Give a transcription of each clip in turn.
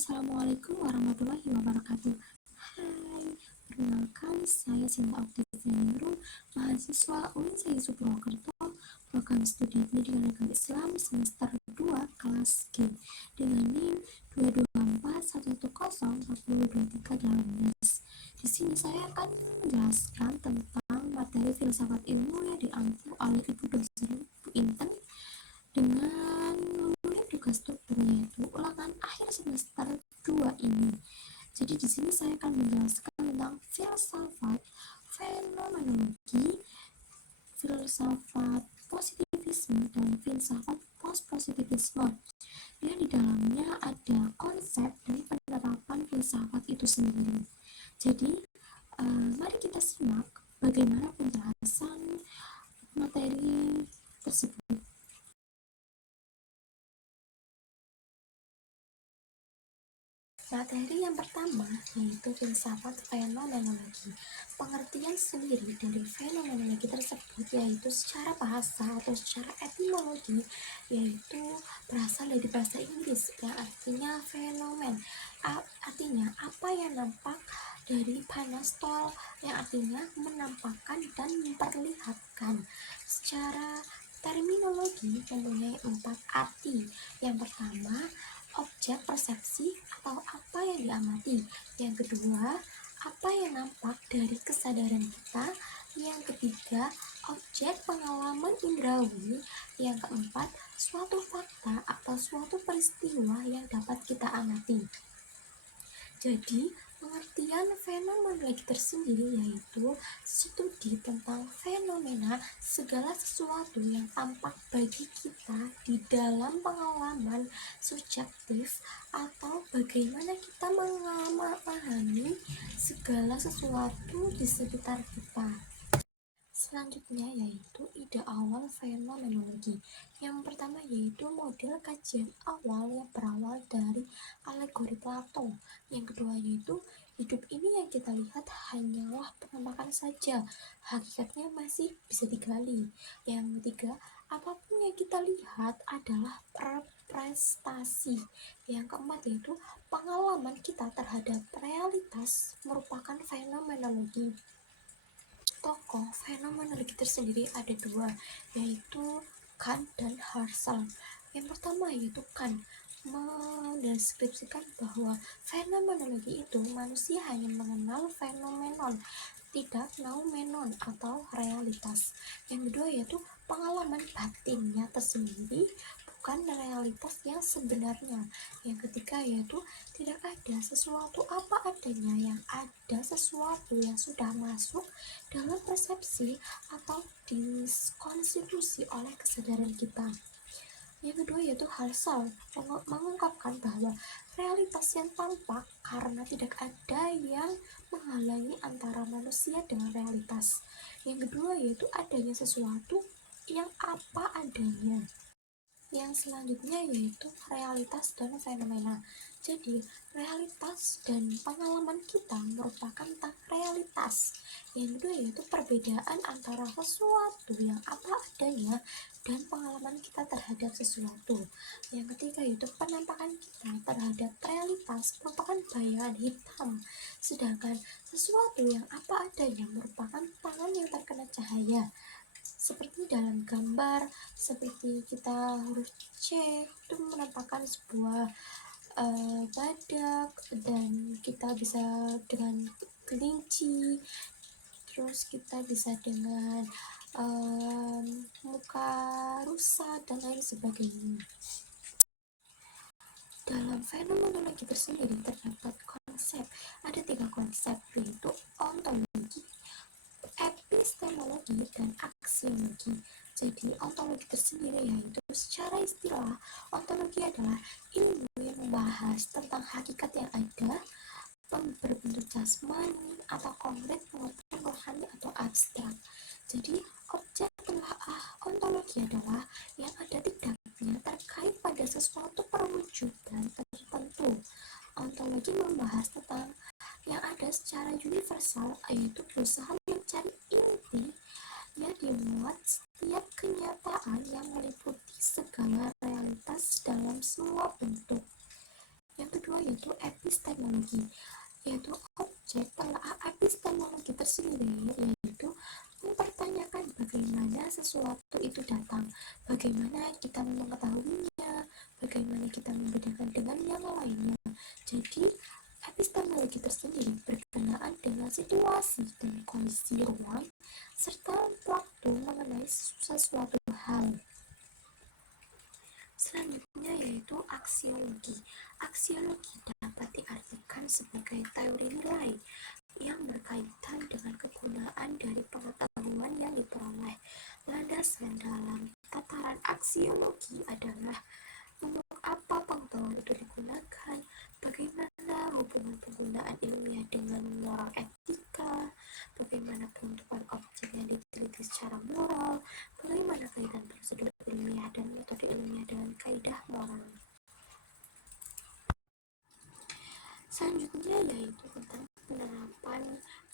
Assalamualaikum warahmatullahi wabarakatuh. Hai, perkenalkan saya Sinta Oktavianingrum, mahasiswa UIN Purwokerto, program studi pendidikan agama Islam semester 2 kelas G dengan NIM 22410402318. Di sini saya akan menjelaskan tentang materi filsafat ilmu yang diampu oleh Ibu dosen Bu Inten dengan mengunduh tugas struktur yaitu ulangan akhir semester 2 ini. Jadi di sini saya akan menjelaskan tentang filsafat fenomenologi, filsafat positivisme dan filsafat post-positivisme. Dan di dalamnya ada konsep dan penerapan filsafat itu sendiri. Jadi mari kita simak bagaimana penjelasan materi tersebut. Materi yang pertama yaitu filsafat fenomenologi. Pengertian sendiri dari fenomenologi tersebut yaitu secara bahasa atau secara etimologi, yaitu berasal dari bahasa Inggris yang artinya fenomen, artinya apa yang nampak dari panastol, yang artinya menampakkan dan memperlihatkan. Secara terminologi mempunyai 4 arti. Yang pertama, objek persepsi atau apa yang diamati. Yang kedua, apa yang nampak dari kesadaran kita. Yang ketiga, objek pengalaman indrawi. Yang keempat, suatu fakta atau suatu peristiwa yang dapat kita amati. Jadi, pengertian fenomenologi tersendiri yaitu studi tentang fenomena segala sesuatu yang tampak bagi kita di dalam pengalaman subjektif atau bagaimana kita memahami segala sesuatu di sekitar kita. Selanjutnya yaitu ide awal fenomenologi. Yang pertama yaitu model kajian awal yang berawal dari alegori Plato. Yang kedua yaitu hidup ini yang kita lihat hanyalah penampakan saja, hakikatnya masih bisa digali. Yang ketiga, apapun yang kita lihat adalah prestasi. Yang keempat yaitu pengalaman kita terhadap realitas merupakan fenomenologi. Tokoh fenomenologi tersendiri ada dua, yaitu Kant dan Husserl. Yang pertama yaitu Kant mendeskripsikan bahwa fenomenologi itu manusia hanya mengenal fenomenon, tidak noumenon atau realitas. Yang kedua yaitu pengalaman batinnya tersendiri, bukan realitas yang sebenarnya. Yang ketiga yaitu tidak ada sesuatu apa adanya, yang ada sesuatu yang sudah masuk dalam persepsi atau dikonstitusi oleh kesadaran kita. Yang kedua yaitu Husserl mengungkapkan bahwa realitas yang tampak karena tidak ada yang menghalangi antara manusia dengan realitas. Yang kedua yaitu adanya sesuatu yang apa adanya. Yang selanjutnya yaitu realitas dan fenomena. Jadi, realitas dan pengalaman kita merupakan tentang realitas. Yang kedua yaitu perbedaan antara sesuatu yang apa adanya dan pengalaman kita terhadap sesuatu. Yang ketiga yaitu penampakan kita terhadap realitas merupakan bayangan hitam, sedangkan sesuatu yang apa adanya merupakan tangan yang terkena cahaya. Seperti dalam gambar, seperti kita huruf C itu menampakkan sebuah badak, dan kita bisa dengan kelinci, terus kita bisa dengan muka rusa dan lain sebagainya. Dalam fenomenologi tersendiri terdapat konsep, ada 3 konsep, yaitu ontologi, epistemologi, dan aksiologi. Jadi ontologi tersendiri yaitu secara istilah, ontologi adalah ilmu yang membahas tentang hakikat yang ada, berbentuk jasmani atau konkret maupun rohani atau abstrak. Jadi objek telaah ontologi adalah yang ada tidaknya terkait pada sesuatu perwujudan tertentu. Ontologi membahas tentang yang ada secara universal, yaitu berusaha mencari inti yang dimuat setiap kenyataan yang meliputi segala realitas dalam semua bentuk. Yang kedua kedua yaitu epistemologi, yaitu objek telaah epistemologi tersendiri yaitu mempertanyakan bagaimana sesuatu itu datang, bagaimana kita mengetahuinya, bagaimana kita membedakan dengan yang lainnya. Jadi epistemologi tersendiri berkenaan dengan situasi dan kondisi ruang serta waktu mengenai sesuatu hal. Selanjutnya yaitu aksiologi. Aksiologi dapat diartikan sebagai teori nilai yang berkaitan dengan kegunaan dari pengetahuan yang diperoleh. Landasan dalam tataran aksiologi adalah untuk apa pengetahuan itu digunakan, bagaimana hubungan penggunaan ilmiah dengan moral etika, bagaimana penentuan objek yang diteliti secara moral, bagaimana kaitan prosedur ilmiah dan metode ilmiah dengan kaidah moral. Selanjutnya yaitu tentang penerapan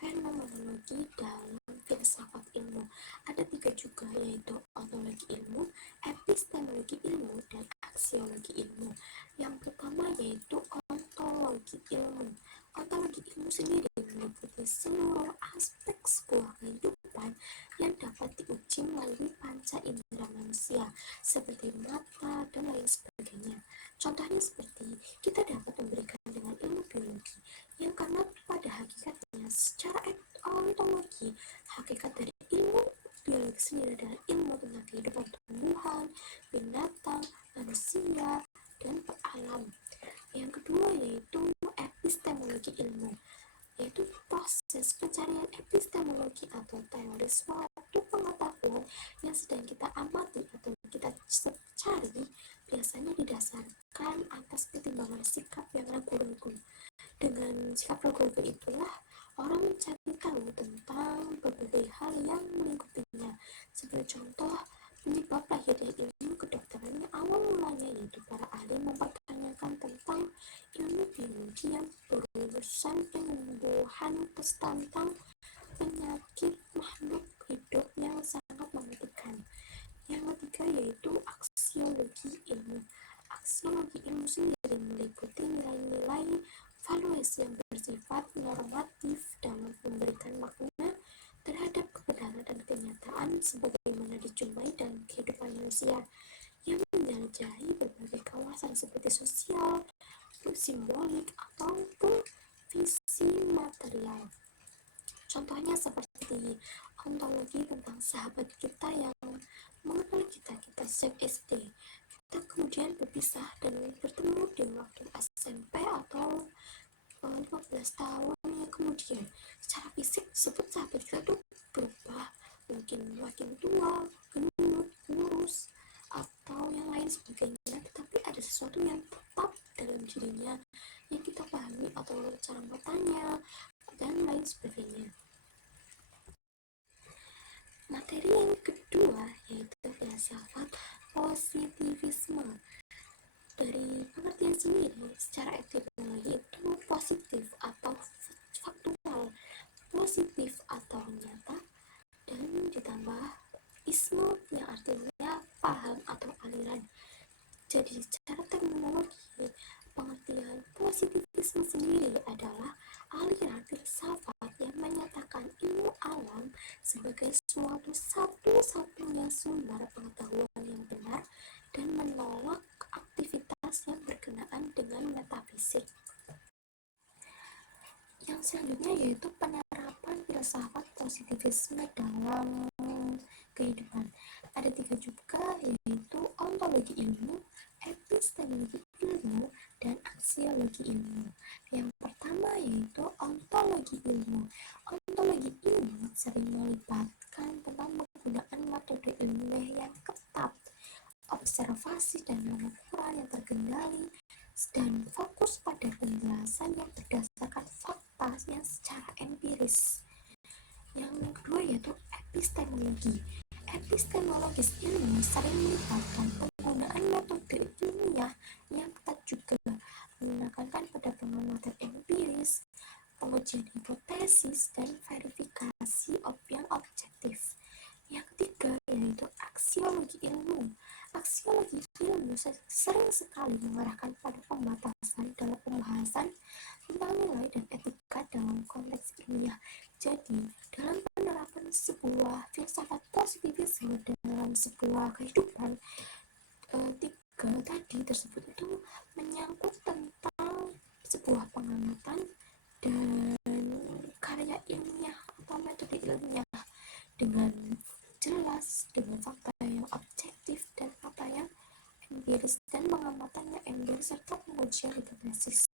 fenomenologi dalam filsafat ilmu. Ada 3 juga, yaitu ontologi ilmu, epistemologi ilmu, dan aksiologi ilmu. Yang pertama yaitu ontologi ilmu. Ontologi ilmu sendiri meliputi seluruh aspek sebuah kehidupan yang dapat diuji melalui panca indera manusia, seperti mata dan lain sebagainya. Contohnya seperti kita dapat memberikan dengan ilmu biologi, yang karena pada hakikatnya secara ontologi, hakikat dari ilmu biologi sendiri adalah ilmu tentang kehidupan tumbuhan, binatang, manusia, dan alam. Yang kedua yaitu epistemologi ilmu, yaitu proses pencarian epistemologi atau teori suatu pengetahuan yang sedang kita amati atau kita cari, biasanya didasarkan atas pertimbangan sikap yang ragu-ragu. Dengan sikap ragu-ragu itulah orang mencari tahu tentang berbagai hal yang melingkupinya. Sebagai contoh, penyebab lahirnya ilmu kedokteran yang awal mulanya yaitu para ahli mempertanyakan tentang ilmu biologi yang berurusan penyembuhan tentang penyakit makhluk hidup yang sangat mematikan. Yang ketiga yaitu aksiologi ilmu. Aksiologi ilmu sendiri meliputi nilai-nilai valuasi yang bersifat normatif dalam memberikan makna terhadap kebenaran dan kenyataan sebagaimana dijumpai dalam kehidupan manusia yang menjelajahi berbagai kawasan seperti sosial, simbolik, ataupun visi material. Contohnya seperti ontologi tentang sahabat kita yang mengenal kita sejak SD. Kita kemudian berpisah dan bertemu di waktu SMP atau 15 tahun yang kemudian. Secara fisik disebut sahabat kita itu berubah, mungkin makin tua, gendut, kurus, atau yang lain sebagainya, tetapi ada sesuatu yang tetap dalam dirinya yang kita pahami atau cara matanya dan lain sebagainya. Materi yang kedua yaitu filsafat positivisme. Dari pengertian sendiri, secara etimologi itu positif atau faktual, positif atau nyata, dan ditambah isme yang artinya paham atau aliran. Jadi secara terminologi, pengertian positivisme sendiri adalah aliran filsafat yang menyatakan ilmu alam sebagai suatu satu-satunya sumber pengetahuan yang benar dan menolak aktivitas yang berkenaan dengan metafisik. Yang selanjutnya yaitu penerapan filsafat positivisme dalam kehidupan. Ada 3 juga, yaitu ontologi ilmu, epistemologi ilmu, dan aksiologi ilmu. Yang pertama yaitu ontologi ilmu. Ontologi ilmu sering melibatkan tentang penggunaan metode ilmiah yang ketat, observasi dan pengukuran yang terkendali, dan fokus pada penjelasan yang berdasarkan fakta yang secara empiris. Yang kedua yaitu epistemologi. Epistemologis ilmu sering melibatkan penggunaan metode ilmiah yang ketat juga, menekankan pada pengamatan empiris, pengujian hipotesis, dan verifikasi yang objektif. Yang ketiga yaitu aksiologi ilmu. Aksiologi ilmu sering sekali mengarahkan pada pembatasan dalam pembahasan tentang nilai dan etika dalam konteks ilmiah. Jadi, dalam penerapan sebuah filsafat positivisme dalam sebuah kehidupan, tiga tadi tersebut itu menyangkut tentang sebuah pengamatan dan karya ilmiah atau metode ilmiah dengan jelas, dengan fakta yang objektif dan fakta yang empiris, dan pengamatan yang empiris serta pengujian hipotesis.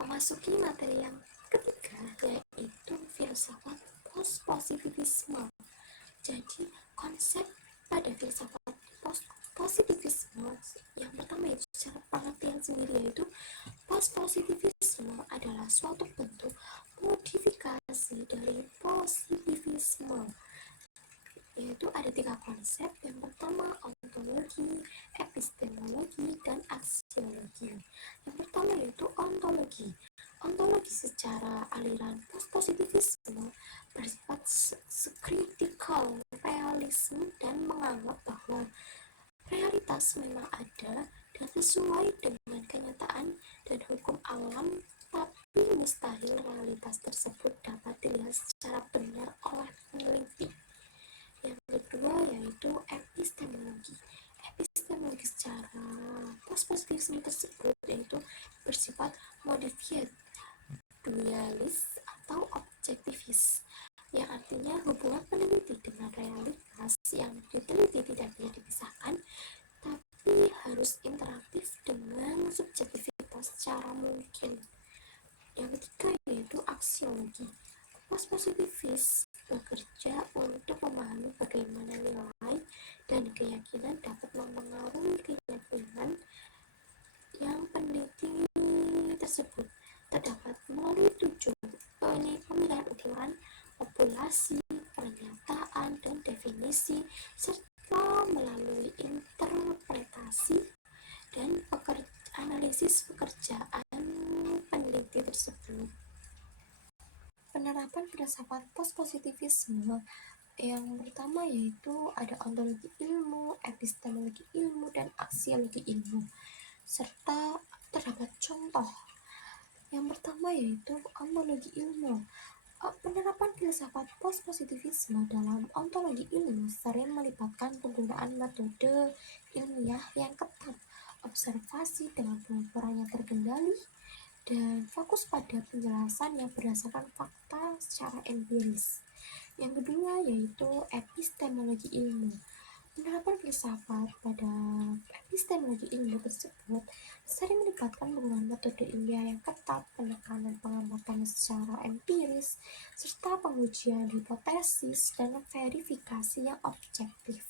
Memasuki materi yang ketiga yaitu filsafat post-positivisme. Jadi konsep pada filsafat positivisme yang pertama itu secara pengertian sendiri yaitu post-positivisme adalah suatu bentuk modifikasi dari positivisme, yaitu ada tiga konsep. Yang pertama ontologi, epistemologi, dan aksiologi. Yang pertama yaitu ontologi. Ontologi secara aliran post-positivisme bersifat kritikal realisme dan menganggap bahwa realitas memang ada dan sesuai dengan kenyataan dan hukum alam, tapi mustahil realitas tersebut dapat dilihat secara benar oleh peneliti. Yang kedua yaitu epistemologi. Epistemologi secara post-positivisme tersebut yaitu bersifat modified, dualis, atau objektivis, yang artinya hubungan peneliti dengan realitas yang diteliti tidak bisa dipisahkan, tapi harus interaktif dengan subjektivitas secara mungkin. Yang ketiga yaitu aksiologi. Post-positivis bekerja untuk memahami bagaimana nilai dan keyakinan dapat mempengaruhi keyakinan yang peneliti tersebut. Terdapat melalui 7 pemilihan ukuran, populasi, pernyataan, dan definisi, serta melalui interpretasi dan analisis pekerjaan peneliti tersebut. Penerapan filsafat post-positivisme yang pertama yaitu ada ontologi ilmu, epistemologi ilmu, dan aksiologi ilmu, serta terdapat contoh. Yang pertama yaitu ontologi ilmu. Penerapan filsafat post-positivisme dalam ontologi ilmu sering melibatkan penggunaan metode ilmiah yang ketat, observasi dengan pengukuran yang terkendali, dan fokus pada penjelasan yang berdasarkan fakta secara empiris. Yang kedua yaitu epistemologi ilmu. Penerapan filsafat pada epistemologi ilmu tersebut sering melibatkan penggunaan metode ilmiah yang ketat, penekanan pengamatan secara empiris, serta pengujian hipotesis dan verifikasi yang objektif.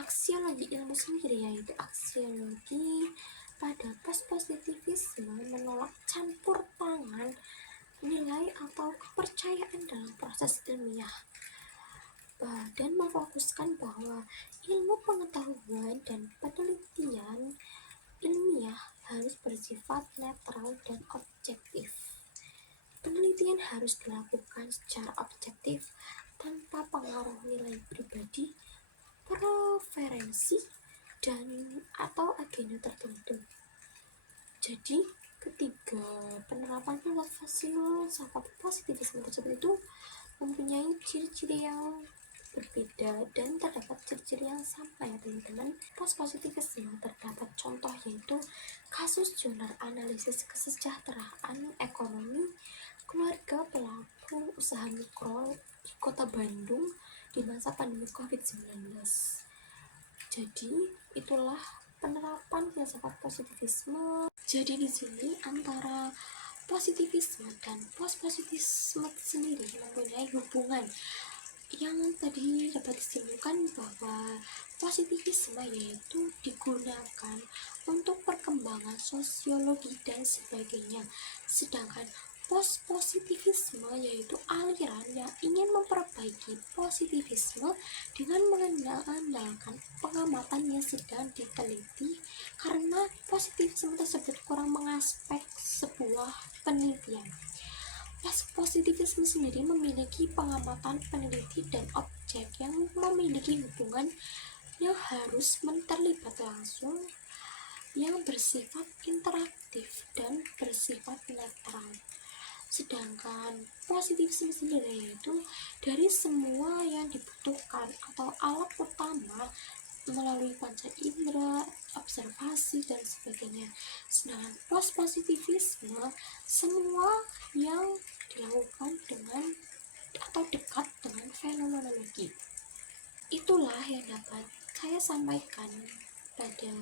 Aksiologi ilmu sendiri yaitu aksiologi pada post-positivisme menolak campur tangan nilai atau kepercayaan dalam proses ilmiah dan memfokuskan bahwa ilmu pengetahuan dan penelitian ilmiah harus bersifat netral dan objektif. Penelitian harus dilakukan secara objektif tanpa pengaruh nilai pribadi, preferensi, dan atau agenda tertentu. Jadi ketiga penerapan filsafat positivisme tersebut itu mempunyai ciri-ciri yang berbeda dan terdapat ciri-ciri yang sama ya teman-teman. Post-positivisme terdapat contoh yaitu kasus jurnal analisis kesejahteraan ekonomi keluarga pelaku usaha mikro di kota Bandung di masa pandemi COVID-19. Jadi itulah penerapan filsafat positivisme. Jadi di sini antara positivisme dan post-positivisme sendiri mempunyai hubungan yang tadi dapat disimpulkan bahwa positivisme yaitu digunakan untuk perkembangan sosiologi dan sebagainya, sedangkan Positivisme yaitu aliran yang ingin memperbaiki positivisme dengan mengandalkan pengamatan yang sedang diteliti, karena positivisme tersebut kurang mengaspek sebuah penelitian. Positivisme sendiri memiliki pengamatan peneliti dan objek yang memiliki hubungan yang harus terlibat langsung, yang bersifat interaktif dan bersifat netral. Sedangkan positivisme sendiri yaitu dari semua yang dibutuhkan atau alat utama melalui panca indera, observasi, dan sebagainya. Sedangkan positivisme semua yang dilakukan dengan atau dekat dengan fenomenologi. Itulah yang dapat saya sampaikan pada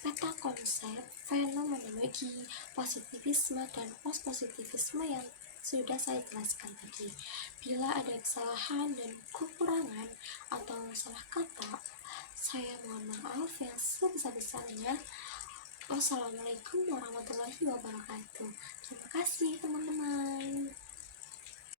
peta konsep fenomenologi, positivisme, dan positivisme yang sudah saya jelaskan tadi. Bila ada kesalahan dan kekurangan atau salah kata, saya mohon maaf yang sebesar-besarnya. Wassalamualaikum warahmatullahi wabarakatuh. Terima kasih teman-teman.